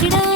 Check know.